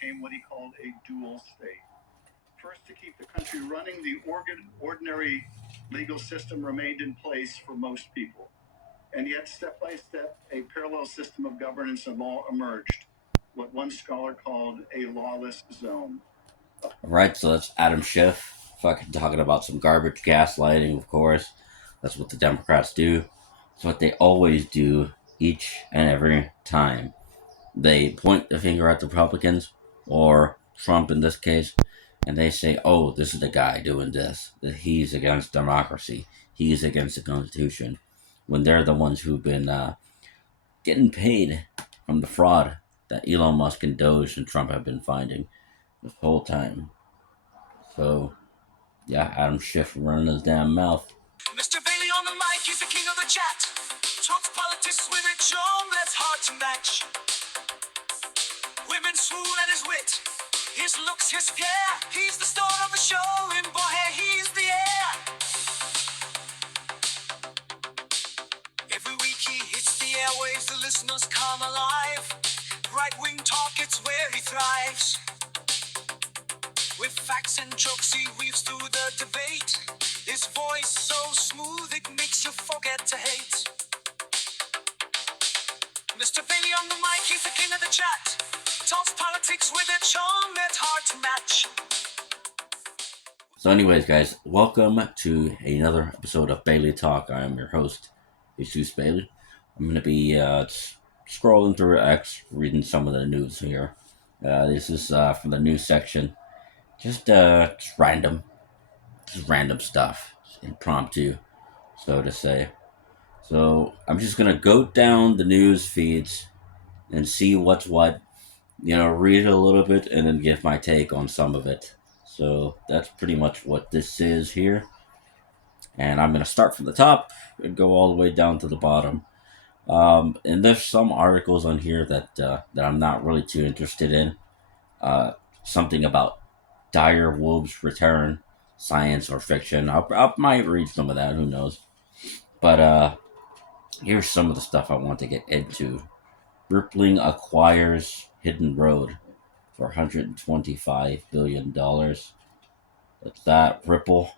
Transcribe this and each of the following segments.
became what he called a dual state. First, to keep the country running, the ordinary legal system remained in place for most people. And yet, step by step, a parallel system of governance and law emerged, what one scholar called a lawless zone. All right, so that's Adam Schiff fucking talking about some garbage gaslighting, of course. That's what the Democrats do. It's what they always do each and every time. They point the finger at the Republicans, or Trump in this case, and they say, oh, this is the guy doing this. That he's against democracy. He's against the Constitution. When they're the ones who've been getting paid from the fraud that Elon Musk and Doge and Trump have been finding this whole time. So, yeah, Adam Schiff running his damn mouth. Mr. Bailey on the mic, he's the king of the chat. Talks politics with a charm that's hard to match. Women swoon at his wit, his looks, his hair. He's the star of the show, and boy, he's the air. Every week he hits the airwaves, the listeners come alive. Right-wing talk, it's where he thrives. With facts and jokes he weaves through the debate. His voice so smooth it makes you forget to hate. Mr. Bailey on the mic, he's the king of the chat. Talks politics with a charm that's hard to match. So anyways, guys, welcome to another episode of Bailey Talk. I am your host, Jesus Bailey. I'm going to be scrolling through X, reading some of the news here. This is from the news section. Just random stuff, impromptu, so to say. So I'm just gonna go down the news feeds and see what's what, read it a little bit and then give my take on some of it. So that's pretty much what this is here. And I'm gonna start from the top and go all the way down to the bottom. And there's some articles on here that I'm not really too interested in. Something about dire wolves return, science or fiction. I might read some of that, who knows. But here's some of the stuff I want to get into. Rippling acquires Hidden Road for $125 billion. That's that. Ripple.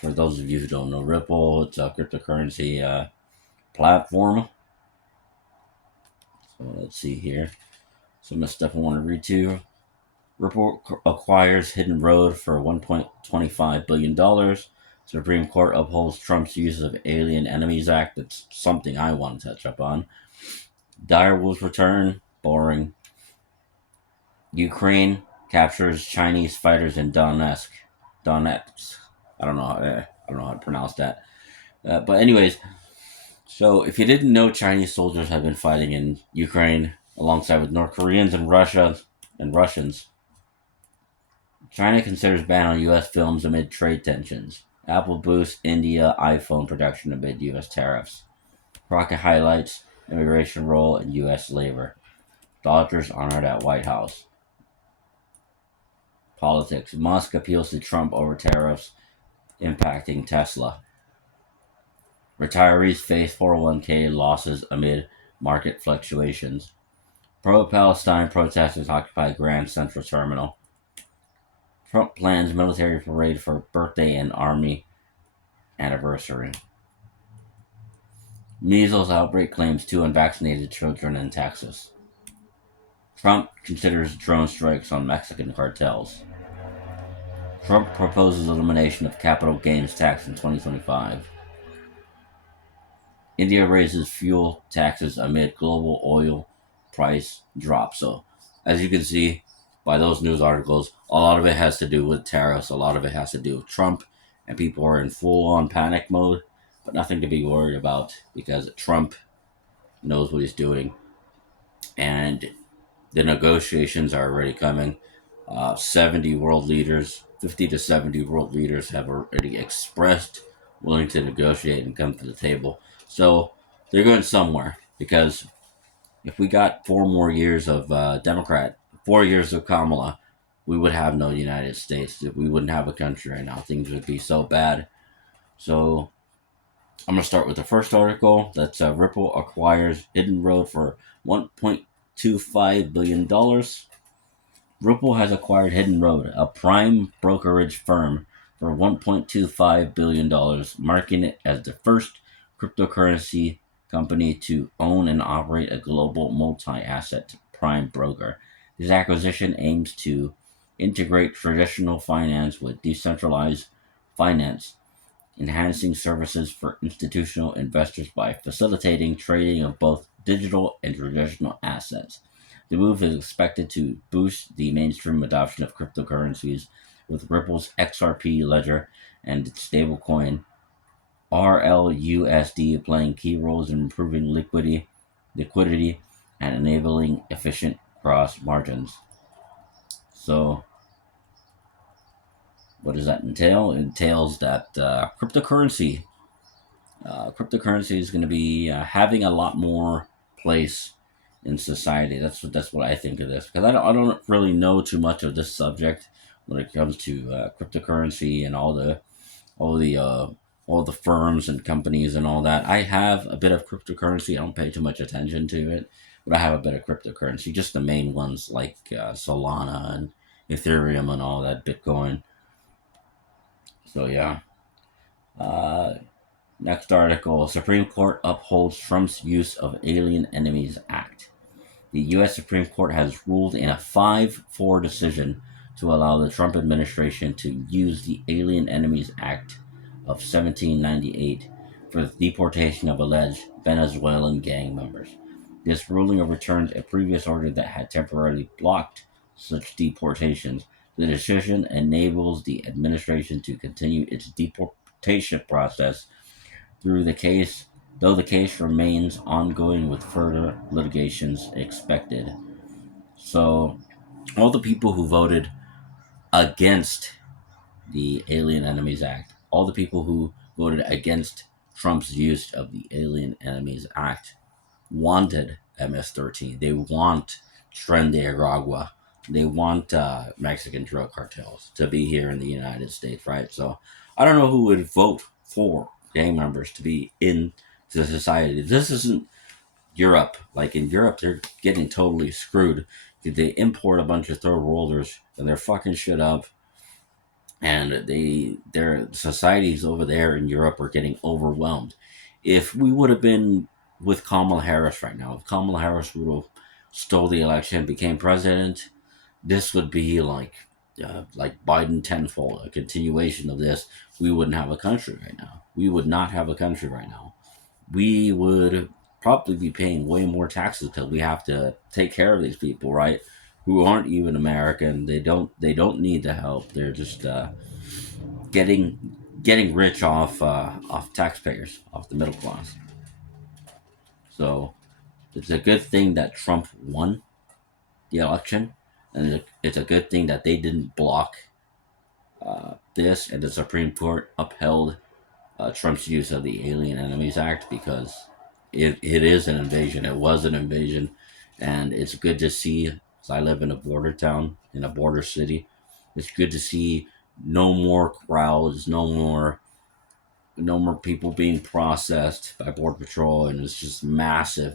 For those of you who don't know Ripple, it's a cryptocurrency platform. So let's see here. Some of the stuff I want to read to you. Ripple acquires Hidden Road for $1.25 billion. Supreme Court upholds Trump's use of Alien Enemies Act. That's something I want to touch up on. Dire wolves return. Boring. Ukraine captures Chinese fighters in Donetsk. I don't know how to pronounce that. But anyways, so if you didn't know, Chinese soldiers have been fighting in Ukraine alongside with North Koreans and Russians. China considers ban on U.S. films amid trade tensions. Apple boosts India iPhone production amid U.S. tariffs. Crockett highlights immigration role in U.S. labor. Dodgers honored at White House. Politics. Musk appeals to Trump over tariffs impacting Tesla. Retirees face 401k losses amid market fluctuations. Pro-Palestine protesters occupy Grand Central Terminal. Trump plans military parade for birthday and army anniversary. Measles outbreak claims 2 unvaccinated children in Texas. Trump considers drone strikes on Mexican cartels. Trump proposes elimination of capital gains tax in 2025. India raises fuel taxes amid global oil price drop. So, as you can see by those news articles, a lot of it has to do with tariffs. A lot of it has to do with Trump, and people are in full-on panic mode, but nothing to be worried about because Trump knows what he's doing, and the negotiations are already coming. 50 to 70 world leaders have already expressed willing to negotiate and come to the table. So they're going somewhere, because if we got 4 more years of Democrat, 4 years of Kamala, we would have no United States. We wouldn't have a country right now. Things would be so bad. So I'm going to start with the first article. That's Ripple acquires Hidden Road for $1.25 billion. Ripple has acquired Hidden Road, a prime brokerage firm, for $1.25 billion, marking it as the first cryptocurrency company to own and operate a global multi asset prime broker. This acquisition aims to integrate traditional finance with decentralized finance, enhancing services for institutional investors by facilitating trading of both digital and traditional assets. The move is expected to boost the mainstream adoption of cryptocurrencies, with Ripple's XRP ledger and its stablecoin RLUSD playing key roles in improving liquidity, and enabling efficient cross margins. So, what does that entail? It entails that cryptocurrency is going to be having a lot more place in society. That's what I think of this, because I don't really know too much of this subject when it comes to cryptocurrency and all the uh, all the firms and companies and all that. I have a bit of cryptocurrency. I don't pay too much attention to it, but I have a bit of cryptocurrency, just the main ones like Solana and Ethereum and all that, Bitcoin. So yeah. Uh, Next article: Supreme Court upholds Trump's use of Alien Enemies Act. The U.S. Supreme Court has ruled in a 5-4 decision to allow the Trump administration to use the Alien Enemies Act of 1798 for the deportation of alleged Venezuelan gang members. This ruling overturns a previous order that had temporarily blocked such deportations. The decision enables the administration to continue its deportation process through the case, though the case remains ongoing with further litigations expected. So, all the people who voted against the Alien Enemies Act, all the people who voted against Trump's use of the Alien Enemies Act, wanted MS-13. They want Tren de Aragua. They want Mexican drug cartels to be here in the United States, right? So I don't know who would vote for gang members to be in the society. This isn't Europe. Like in Europe, they're getting totally screwed. They import a bunch of third worlders and they're fucking shit up, and their societies over there in Europe are getting overwhelmed. If we would have been with Kamala Harris right now, if Kamala Harris would have stole the election, became president, this would be like Biden tenfold, a continuation of this. We wouldn't have a country right now. We would not have a country right now. We would probably be paying way more taxes because we have to take care of these people, right? Who aren't even American. They don't need the help. They're just getting getting rich off taxpayers, off the middle class. So it's a good thing that Trump won the election, and it's a good thing that they didn't block this, and the Supreme Court upheld Trump's use of the Alien Enemies Act, because it is an invasion. It was an invasion, and it's good to see. 'Cause I live in a border town, in a border city. It's good to see no more crowds, no more people being processed by border patrol, and it's just massive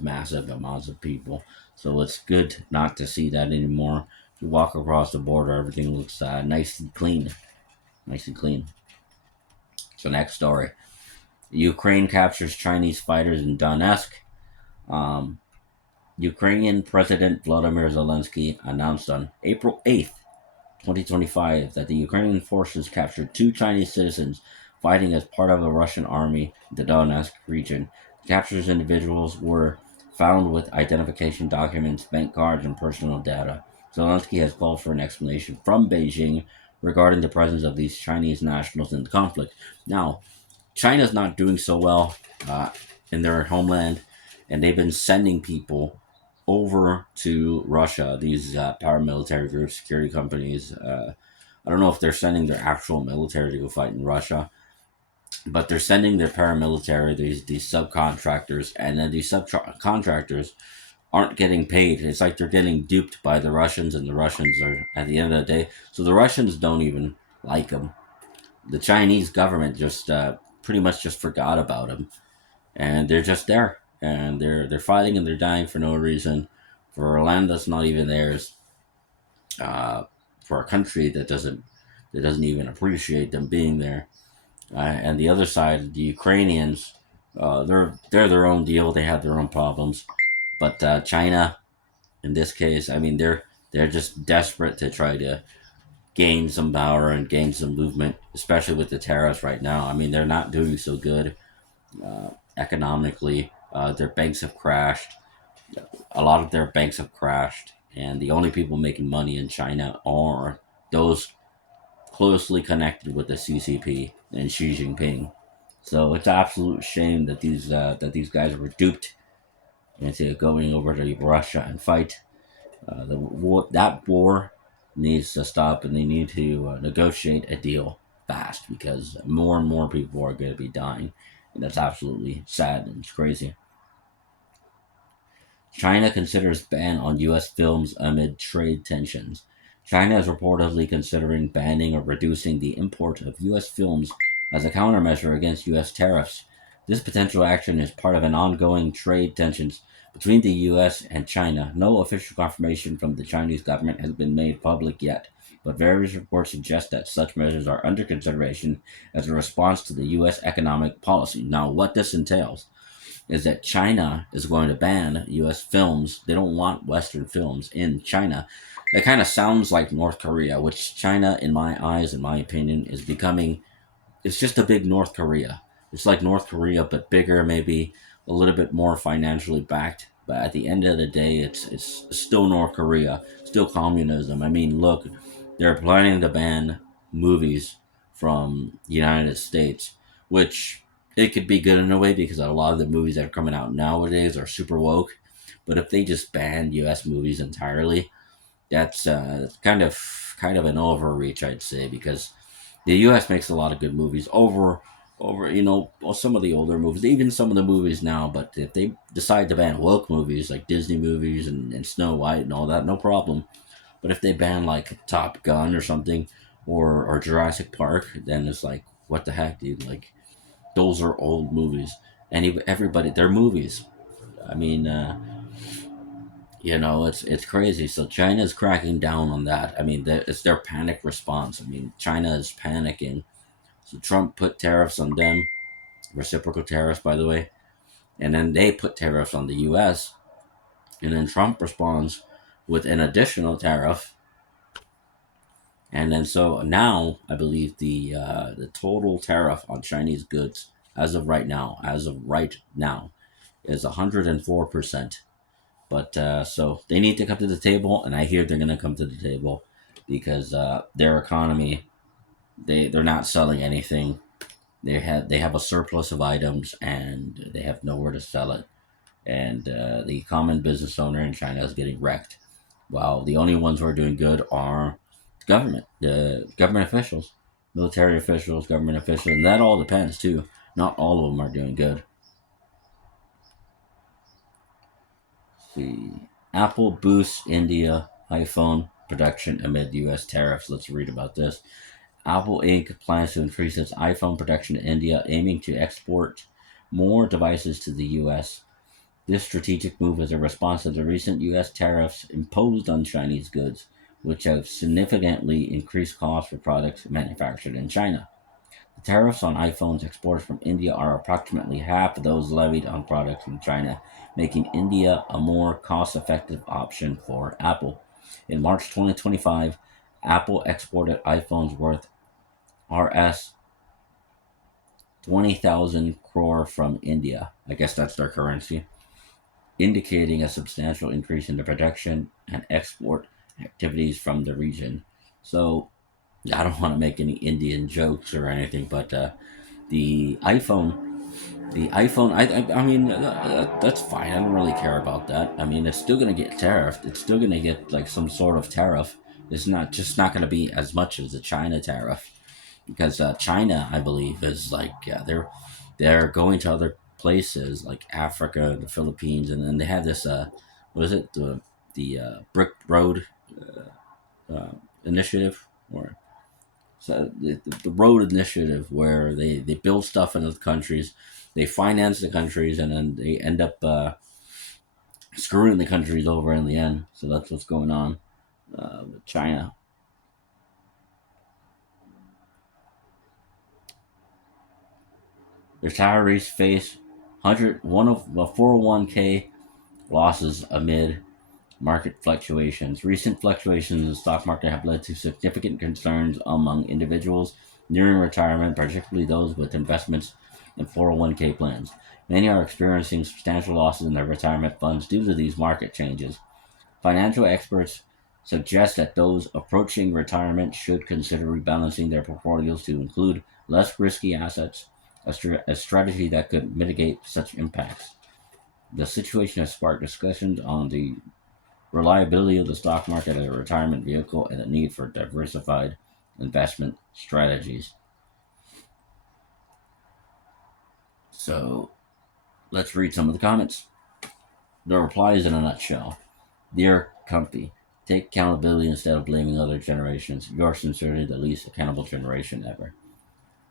amounts of people. So it's good not to see that anymore. If you walk across the border, everything looks nice and clean. So next story: Ukraine captures Chinese fighters in Donetsk. Um, Ukrainian President Vladimir Zelensky announced on April 8th, 2025, that the Ukrainian forces captured two Chinese citizens fighting as part of a Russian army in the Donetsk region. The captured individuals were found with identification documents, bank cards, and personal data. Zelensky has called for an explanation from Beijing regarding the presence of these Chinese nationals in the conflict. Now, China's not doing so well uh, in their homeland, and they've been sending people over to Russia. These paramilitary groups, security companies. I don't know if they're sending their actual military to go fight in Russia, but they're sending their paramilitary, these subcontractors, and then these subcontractors aren't getting paid. It's like they're getting duped by the Russians, and the Russians are at the end of the day. So the Russians don't even like them. The Chinese government just pretty much just forgot about them, and they're just there, and they're fighting and they're dying for no reason, for a land that's not even theirs. uh, for a country that doesn't even appreciate them being there. And the other side, the Ukrainians, they're their own deal. They have their own problems. But China, in this case, I mean, they're just desperate to try to gain some power and gain some movement, especially with the tariffs right now. I mean, they're not doing so good economically. Their banks have crashed. A lot of their banks have crashed, and the only people making money in China are those closely connected with the CCP and Xi Jinping. So it's an absolute shame that these guys were duped into going over to Russia and fight. That war needs to stop, and they need to negotiate a deal fast because more and more people are going to be dying, and that's absolutely sad and it's crazy. China considers ban on U.S. films amid trade tensions. China is reportedly considering banning or reducing the import of U.S. films as a countermeasure against U.S. tariffs. This potential action is part of an ongoing trade tensions between the U.S. and China. No official confirmation from the Chinese government has been made public yet, but various reports suggest that such measures are under consideration as a response to the U.S. economic policy. Now, what this entails is that China is going to ban U.S. films. They don't want Western films in China. It kind of sounds like North Korea, which China, in my eyes, in my opinion, is becoming. It's just a big North Korea. It's like North Korea, but bigger, maybe a little bit more financially backed. But at the end of the day, it's still North Korea, still communism. I mean, look, they're planning to ban movies from the United States, which it could be good in a way because a lot of the movies that are coming out nowadays are super woke. But if they just banned U.S. movies entirely, that's kind of an overreach, I'd say, because the U.S. makes a lot of good movies over well, some of the older movies, even some of the movies now. But if they decide to ban woke movies like Disney movies and Snow White and all that, no problem. But if they ban like Top Gun or something or Jurassic Park, then it's like what the heck, dude? Like those are old movies. Everybody, they're movies. I mean, it's crazy. So China's cracking down on that. I mean, it's their panic response. I mean, China is panicking. So Trump put tariffs on them, reciprocal tariffs, by the way, and then they put tariffs on the U.S. And then Trump responds with an additional tariff, and then so now I believe the total tariff on Chinese goods as of right now, is 104%. But so they need to come to the table, and I hear they're going to come to the table because their economy, they're not selling anything. They have a surplus of items, and they have nowhere to sell it. And the common business owner in China is getting wrecked, while the only ones who are doing good are the government officials, military officials, government officials, and that all depends too. Not all of them are doing good. Let's see, Apple boosts India iPhone production amid U.S. tariffs. Let's read about this. Apple Inc. plans to increase its iPhone production in India, aiming to export more devices to the U.S. This strategic move is a response to the recent U.S. tariffs imposed on Chinese goods, which have significantly increased costs for products manufactured in China. The tariffs on iPhones exported from India are approximately half of those levied on products from China, making India a more cost effective option for Apple. In March 2025, Apple exported iPhones worth Rs 20,000 crore from India. I guess that's their currency, indicating a substantial increase in the production and export activities from the region. So, I don't want to make any Indian jokes or anything, but the iPhone, I mean, that's fine. I don't really care about that. I mean, it's still gonna get tariffed. It's still gonna get like some sort of tariff. It's not gonna be as much as the China tariff because China, I believe, is like they're going to other places like Africa, the Philippines, and then they have this what is it, the Brick Road uh, initiative, or so the road initiative, where they build stuff in other countries, they finance the countries, and then they end up screwing the countries over in the end. So that's what's going on. China. Retirees face 401k losses amid market fluctuations. Recent fluctuations in the stock market have led to significant concerns among individuals nearing retirement, particularly those with investments in 401k plans. Many are experiencing substantial losses in their retirement funds due to these market changes. Financial experts suggest that those approaching retirement should consider rebalancing their portfolios to include less risky assets, a strategy that could mitigate such impacts. The situation has sparked discussions on the reliability of the stock market as a retirement vehicle and the need for diversified investment strategies. So let's read some of the comments. The replies in a nutshell. Dear Comfy, take accountability instead of blaming other generations. You're sincerely the least accountable generation ever.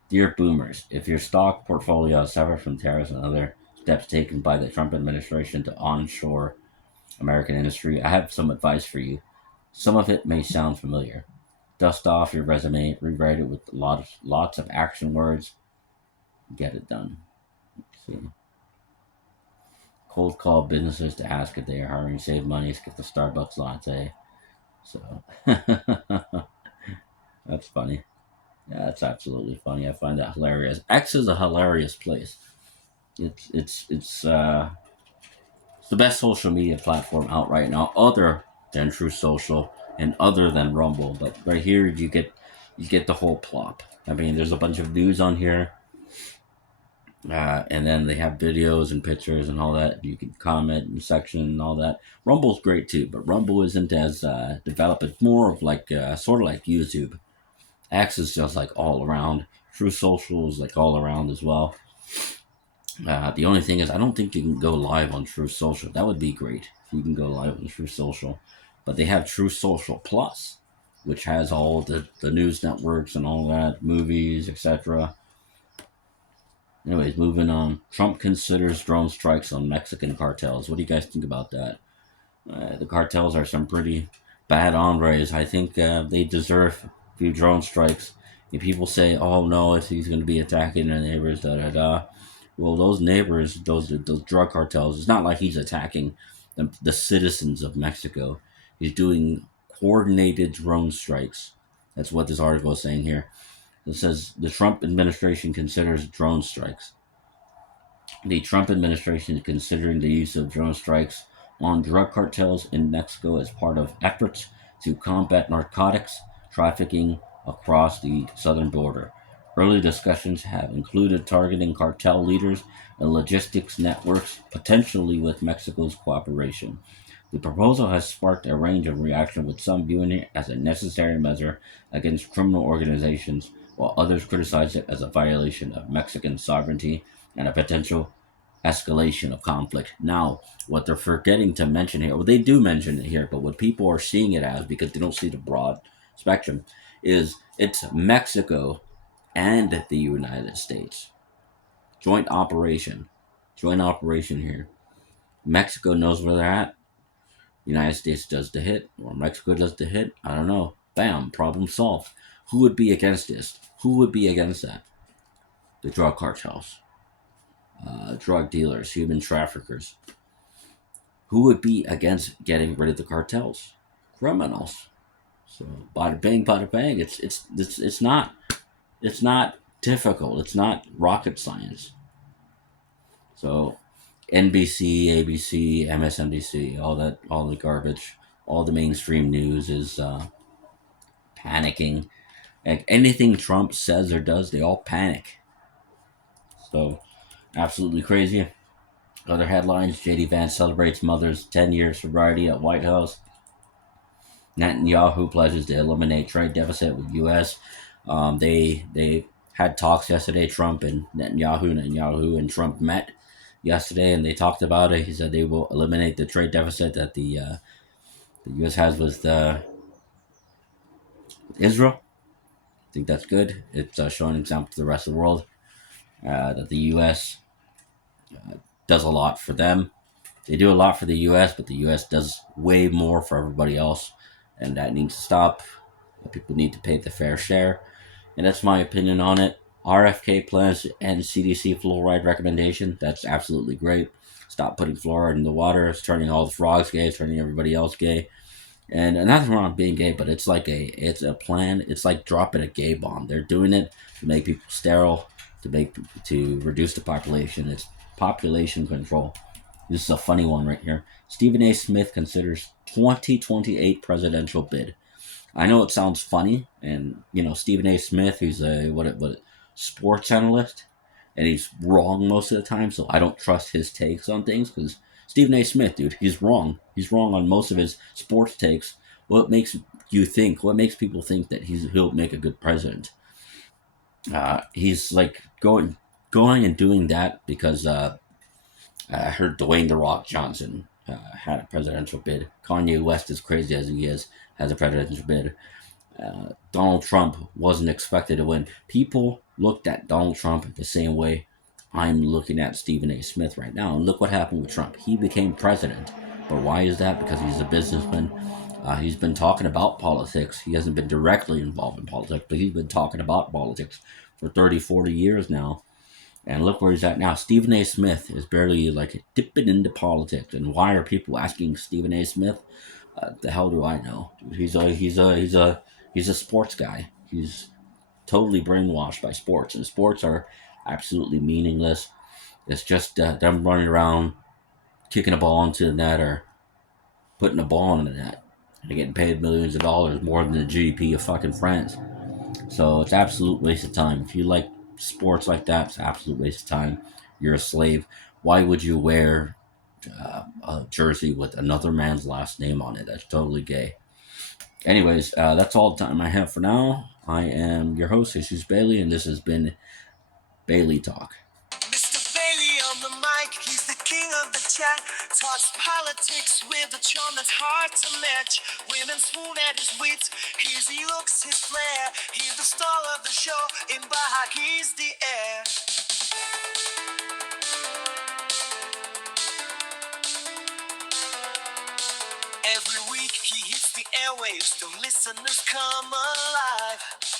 Dear Boomers, if your stock portfolio suffered from tariffs and other steps taken by the Trump administration to onshore American industry, I have some advice for you. Some of it may sound familiar. Dust off your resume, rewrite it with lots of action words, get it done. Let's see. Cold call businesses to ask if they are hiring, save money, skip the Starbucks latte. So that's funny. Yeah, that's absolutely funny. I find that hilarious. X is a hilarious place. It's the best social media platform out right now, other than True Social and other than Rumble. But right here, you get the whole plop. I mean, there's a bunch of news on here, and then they have videos and pictures and all that. You can comment in section and all that. Rumble's great too, but Rumble isn't as developed. It's more of like sort of like YouTube. X is just like all around. True Social is like all around as well. The only thing is, I don't think you can go live on True Social. That would be great if you can go live on True Social. But they have True Social Plus, which has all the news networks and all that, movies, etc. Anyways, moving on. Trump considers drone strikes on Mexican cartels. What do you guys think about that? The cartels are some pretty bad hombres. I think they deserve a few drone strikes. If people say, "Oh no, if he's going to be attacking their neighbors," da da da. Well, those neighbors, those drug cartels. It's not like he's attacking the citizens of Mexico. He's doing coordinated drone strikes. That's what this article is saying here. It says the Trump administration considers drone strikes. The Trump administration is considering the use of drone strikes on drug cartels in Mexico as part of efforts to combat narcotics trafficking across the southern border. Early discussions have included targeting cartel leaders and logistics networks, potentially with Mexico's cooperation. The proposal has sparked a range of reaction, with some viewing it as a necessary measure against criminal organizations, while others criticize it as a violation of Mexican sovereignty and a potential escalation of conflict. Now, what they're forgetting to mention here, well, they do mention it here, but what people are seeing it as, because they don't see the broad spectrum, is it's Mexico and the United States. Joint operation. Joint operation here. Mexico knows where they're at. United States does the hit, or Mexico does the hit. I don't know. Bam, problem solved. Who would be against this? Who would be against that? The drug cartels, drug dealers, human traffickers. Who would be against getting rid of the cartels? Criminals. So bada bang, bada bang. It's not difficult. It's not rocket science. So NBC, ABC, MSNBC, all the garbage, all the mainstream news is panicking. Like anything Trump says or does, they all panic. So absolutely crazy. Other headlines: JD Vance celebrates mother's 10-year sobriety at White House. Netanyahu pledges to eliminate trade deficit with U.S. They had talks yesterday. Netanyahu and Trump met yesterday, and they talked about it. He said they will eliminate the trade deficit that the U.S. has with Israel. I think that's good. It's showing an example to the rest of the world that the U.S. does a lot for them. They do a lot for the U.S., but the U.S. does way more for everybody else. and that needs to stop. People need to pay the fair share, and that's my opinion on it. RFK plans to end CDC fluoride recommendation. That's absolutely great. Stop putting fluoride in the water. It's turning all the frogs gay. It's turning everybody else gay. And nothing wrong with being gay, but it's a plan. It's like dropping a gay bomb. They're doing it to make people sterile, to reduce the population. It's population control. This is a funny one right here. Stephen A. Smith considers 2028 presidential bid. I know it sounds funny, and Stephen A. Smith, he's a what sports analyst, and he's wrong most of the time. So I don't trust his takes on things because Stephen A. Smith, dude, he's wrong. He's wrong on most of his sports takes. What makes you think? What makes people think that he'll make a good president? He's like going and doing that because I heard Dwayne the Rock Johnson had a presidential bid. Kanye West, as crazy as he is, has a presidential bid. Donald Trump wasn't expected to win. People looked at Donald Trump the same way I'm looking at Stephen A. Smith right now. And look what happened with Trump. He became president. But why is that? Because he's a businessman. He's been talking about politics. He hasn't been directly involved in politics, but he's been talking about politics for 30, 40 years now. And look where he's at now. Stephen A. Smith is barely like dipping into politics. And why are people asking Stephen A. Smith? The hell do I know? Dude, he's a sports guy. He's totally brainwashed by sports, and sports are absolutely meaningless. It's just them running around, kicking a ball into the net or putting a ball in the net. And they're getting paid millions of dollars more than the GDP of fucking France. So it's absolute waste of time. If you like sports like that, it's absolute waste of time. You're a slave. Why would you wear a jersey with another man's last name on it? That's totally gay. Anyways, that's all the time I have for now. I am your host, Jesus Bailey, and this has been Bailey Talk. Mr. Bailey on the mic, he's the king of the chat. Talks politics with a charm that's hard to match. Women swoon at his wit, his looks, his flair. He's the star of the show, in Baja he's the air. Every week he hits the airwaves, the listeners come alive.